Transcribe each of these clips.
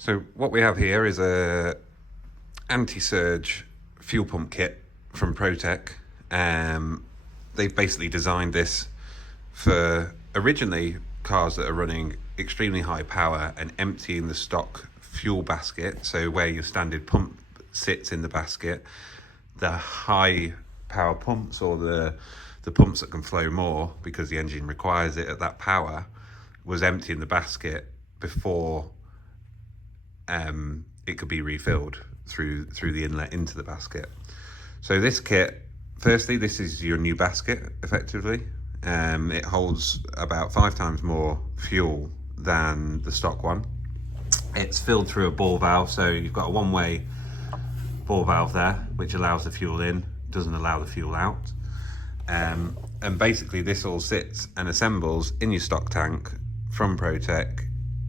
So what we have here is a anti-surge fuel pump kit from Protec. They've basically designed this for originally cars that are running extremely high power and emptying the stock fuel basket. So where your standard pump sits in the basket, the high power pumps or the pumps that can flow more because the engine requires it at that power was emptying the basket before it could be refilled through the inlet into the basket. So this kit, firstly, this is your new basket effectively. It holds about 5 times more fuel than the stock one. It's filled through a ball valve, so you've got a one-way ball valve there which allows the fuel in, doesn't allow the fuel out. And basically this all sits and assembles in your stock tank from Protec.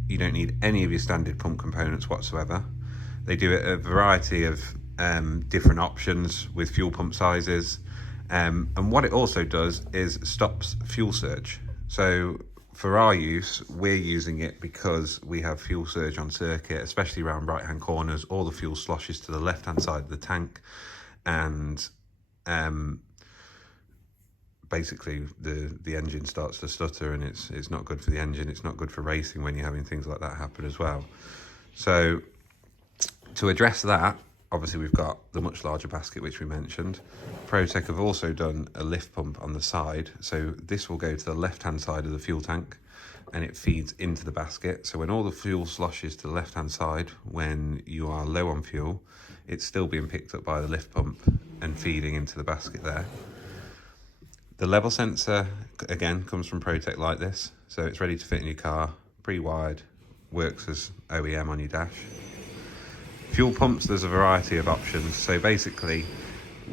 You don't need any of your standard pump components whatsoever. They do a variety of different options with fuel pump sizes. And what it also does is stops fuel surge. So for our use, we're using it because we have fuel surge on circuit, especially around right-hand corners. All the fuel sloshes to the left-hand side of the tank, and basically the engine starts to stutter, and it's not good for the engine. It's not good for racing when you're having things like that happen as well. So to address that, obviously we've got the much larger basket which we mentioned. Protec have also done a lift pump on the side, so this will go to the left hand side of the fuel tank and it feeds into the basket. So when all the fuel sloshes to the left hand side when you are low on fuel, it's still being picked up by the lift pump and feeding into the basket there. The level sensor, again, comes from Protec like this, so it's ready to fit in your car, pre-wired, works as OEM on your dash. Fuel pumps, there's a variety of options. So basically,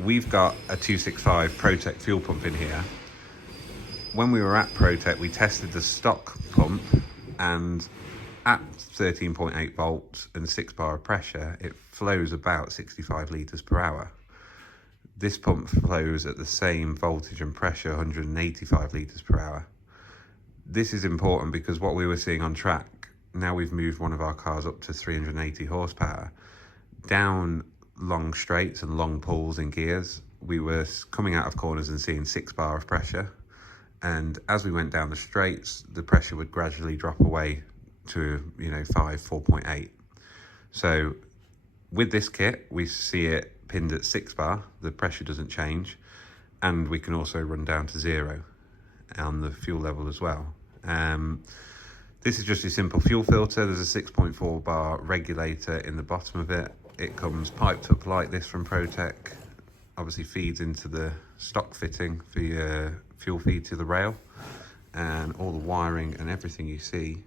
we've got a 265 Protec fuel pump in here. When we were at Protec, we tested the stock pump, and at 13.8 volts and 6 bar of pressure, it flows about 65 litres per hour. This pump flows at the same voltage and pressure, 185 litres per hour. This is important because what we were seeing on track, now we've moved one of our cars up to 380 horsepower, down long straights and long pulls in gears, we were coming out of corners and seeing 6 bar of pressure. And as we went down the straights, the pressure would gradually drop away to, 4.8. So with this kit, we see it pinned at 6 bar, the pressure doesn't change, and we can also run down to 0 on the fuel level as well. This is just a simple fuel filter. There's a 6.4 bar regulator in the bottom of it. It comes piped up like this from Protec, obviously feeds into the stock fitting for your fuel feed to the rail, and all the wiring and everything you see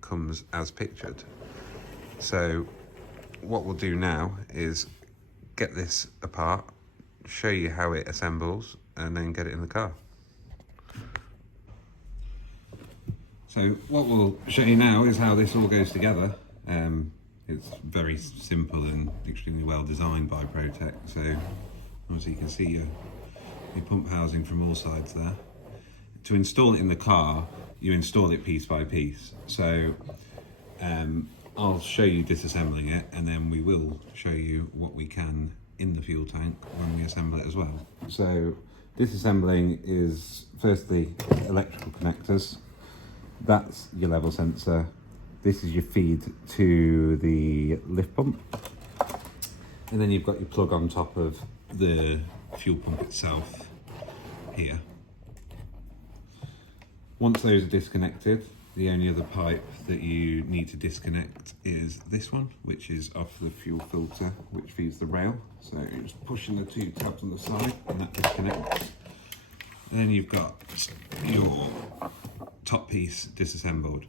comes as pictured. So what we'll do now is get this apart, show you how it assembles, and then get it in the car. So what we'll show you now is how this all goes together. It's very simple and extremely well designed by Protec. So obviously you can see your pump housing from all sides there. To install it in the car, you install it piece by piece. So I'll show you disassembling it, and then we will show you what we can in the fuel tank when we assemble it as well. So disassembling is firstly electrical connectors. That's your level sensor. This is your feed to the lift pump. And then you've got your plug on top of the fuel pump itself here. Once those are disconnected, the only other pipe that you need to disconnect is this one, which is off the fuel filter, which feeds the rail. So you're just pushing the 2 tabs on the side and that disconnects. And then you've got your top piece disassembled.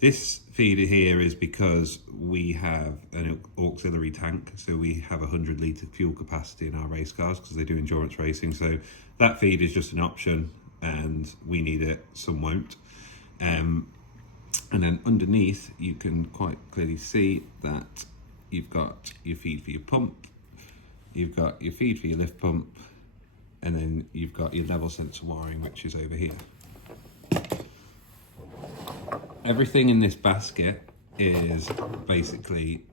This feeder here is because we have an auxiliary tank, so we have 100 litre fuel capacity in our race cars because they do endurance racing. So that feed is just an option, and we need it, some won't. And then underneath you can quite clearly see that you've got your feed for your pump, you've got your feed for your lift pump, and then you've got your level sensor wiring, which is over here. Everything in this basket is basically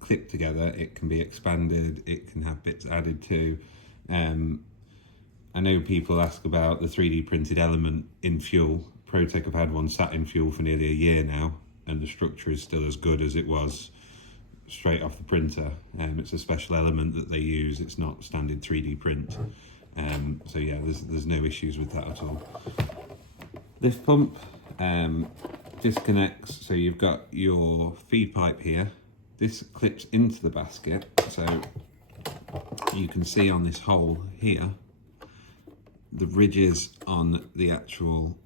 clipped together. It can be expanded, it can have bits added to. I know people ask about the 3D printed element in fuel. Protec have had one sat in fuel for nearly a year now, and the structure is still as good as it was straight off the printer. It's a special element that they use, it's not standard 3D print. So yeah, there's no issues with that at all. Lift pump disconnects, so you've got your feed pipe here. This clips into the basket, so you can see on this hole here, the ridges on the actual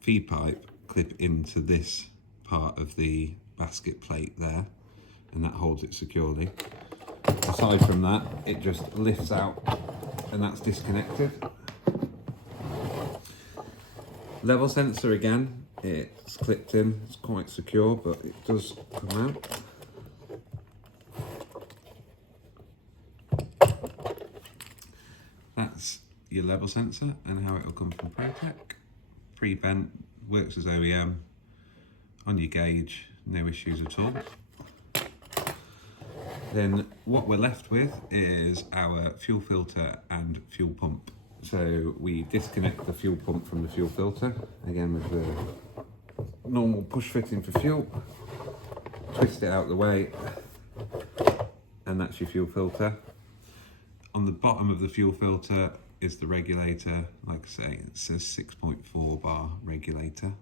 feed pipe clip into this part of the basket plate there, and that holds it securely. Aside from that, it just lifts out and that's disconnected. Level sensor again, it's clipped in, it's quite secure, but it does come out. That's your level sensor and how it will come from Protec. Pre-bent, works as OEM, on your gauge, no issues at all. Then what we're left with is our fuel filter and fuel pump. So we disconnect the fuel pump from the fuel filter, again with the normal push fitting for fuel, twist it out of the way, and that's your fuel filter. On the bottom of the fuel filter is the regulator. Like I say, it says 6.4 bar regulator.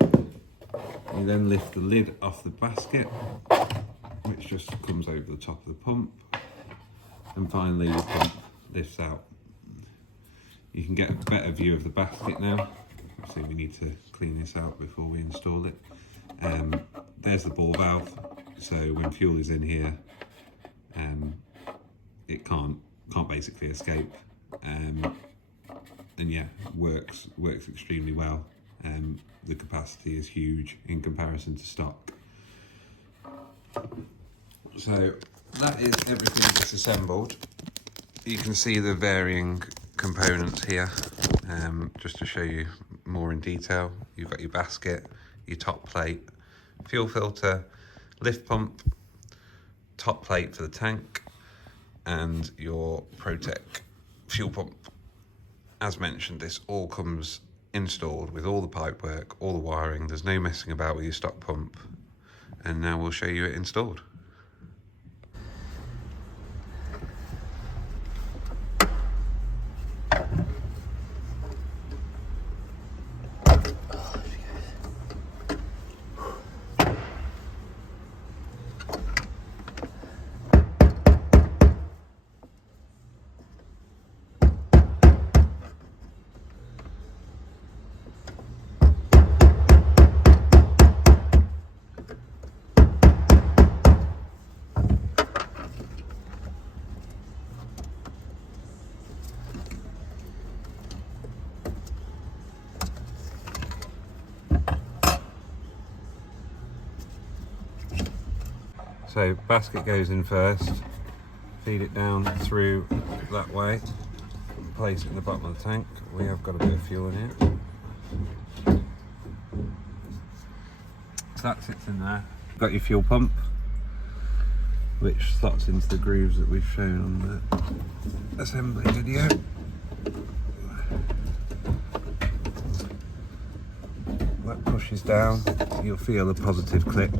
You then lift the lid off the basket, which just comes over the top of the pump, and finally your pump lifts out. You can get a better view of the basket now. So we need to clean this out before we install it. There's the ball valve, so when fuel is in here, it can't basically escape. And yeah, works extremely well. The capacity is huge in comparison to stock. So that is everything disassembled. You can see the varying components here, just to show you more in detail. You've got your basket, your top plate, fuel filter, lift pump, top plate for the tank, and your Protec fuel pump. As mentioned, this all comes installed with all the pipework, all the wiring. There's no messing about with your stock pump, and now we'll show you it installed. So basket goes in first, feed it down through that way, place it in the bottom of the tank. We have got a bit of fuel in here. So that sits in there. Got your fuel pump, which slots into the grooves that we've shown on the assembly video. That pushes down, you'll feel a positive click.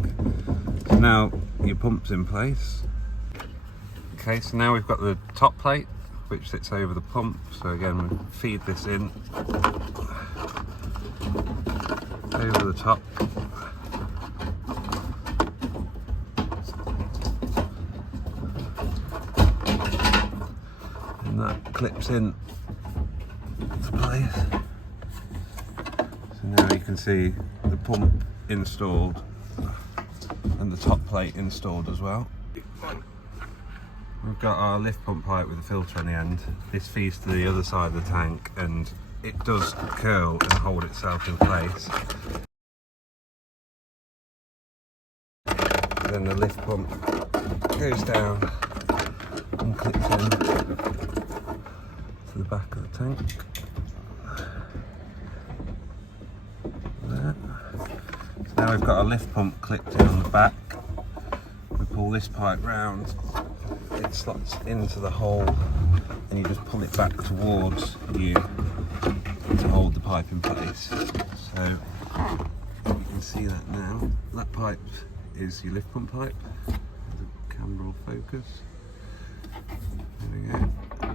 So now your pump's in place. Okay, so now we've got the top plate, which sits over the pump. So again, we feed this in over the top. And that clips in to place. So now you can see the pump installed and the top plate installed as well. We've got our lift pump pipe with a filter on the end. This feeds to the other side of the tank and it does curl and hold itself in place. Then the lift pump goes down and clips in to the back of the tank. There. So Now we've got a lift pump clipped in on the back. We pull this pipe round, it slots into the hole, and you just pull it back towards you to hold the pipe in place. So you can see that now. That pipe is your lift pump pipe. The camera will focus. There we go.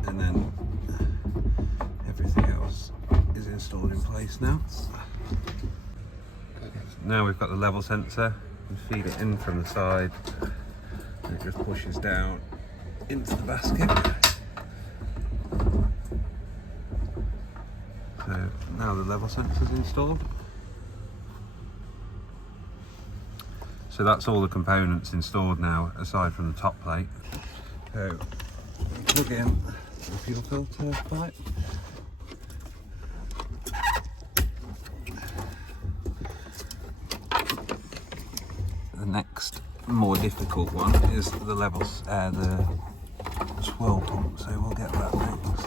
And then everything else is installed in place now. Now we've got the level sensor. We feed it in from the side, and it just pushes down into the basket. So now the level sensor is installed. So that's all the components installed now, aside from the top plate. So plug in the fuel filter pipe. The next more difficult one is the levels, the swirl pump. So we'll get that next.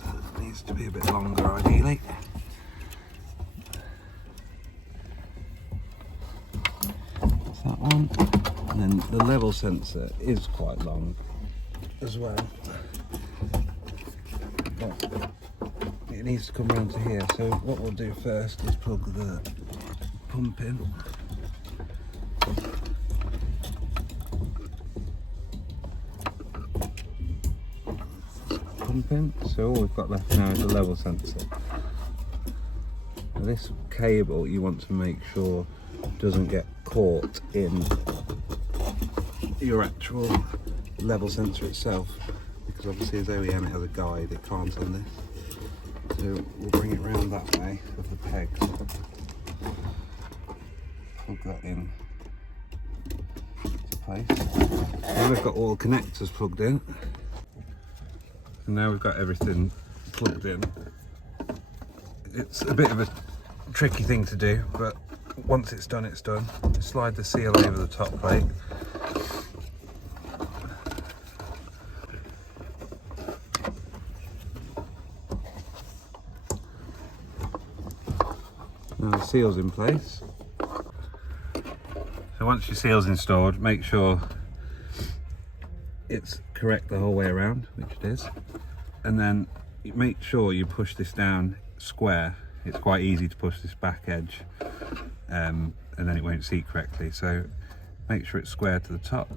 It needs to be a bit longer, ideally. That's that one. And then the level sensor is quite long as well. But it needs to come round to here. So what we'll do first is plug the pump in. Pump in. So all we've got left now is the level sensor. Now this cable you want to make sure doesn't get caught in your actual level sensor itself, because obviously as OEM it has a guide, it can't on this. So we'll bring it round that way with the pegs. Plug that in to place. Now we've got all the connectors plugged in. And now we've got everything plugged in. It's a bit of a tricky thing to do, but once it's done, it's done. Slide the seal over the top plate. Now the seal's in place. So once your seal's installed, make sure it's correct the whole way around, which it is. And then make sure you push this down square. It's quite easy to push this back edge and then it won't seat correctly. So make sure it's square to the top.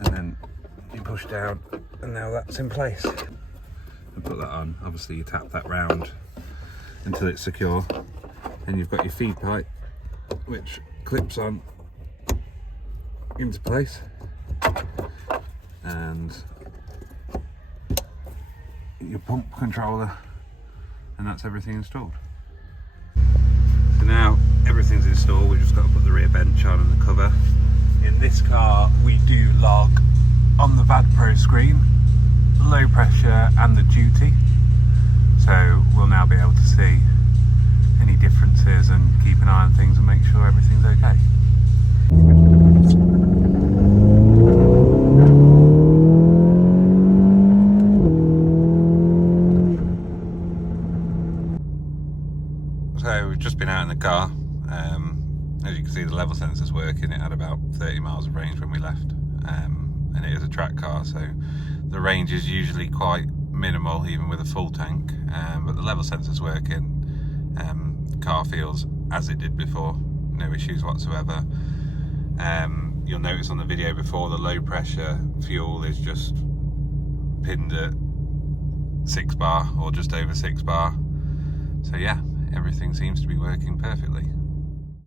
And then you push down, and now that's in place. And put that on. Obviously you tap that round until it's secure. And you've got your feed pipe, which clips on into place, and your pump controller, and that's everything installed. So now everything's installed, we've just got to put the rear bench on and the cover. In this car we do log on the VAD Pro screen low pressure and the duty, so we'll now be able to see any differences and keep an eye on things and make sure everything's okay. So we've just been out in the car. As you can see, the level sensor's working. It had about 30 miles of range when we left, and it is a track car, so the range is usually quite minimal even with a full tank, but the level sensor's working. The car feels as it did before, no issues whatsoever. You'll notice on the video before, the low pressure fuel is just pinned at 6 bar or just over 6 bar. So yeah, everything seems to be working perfectly.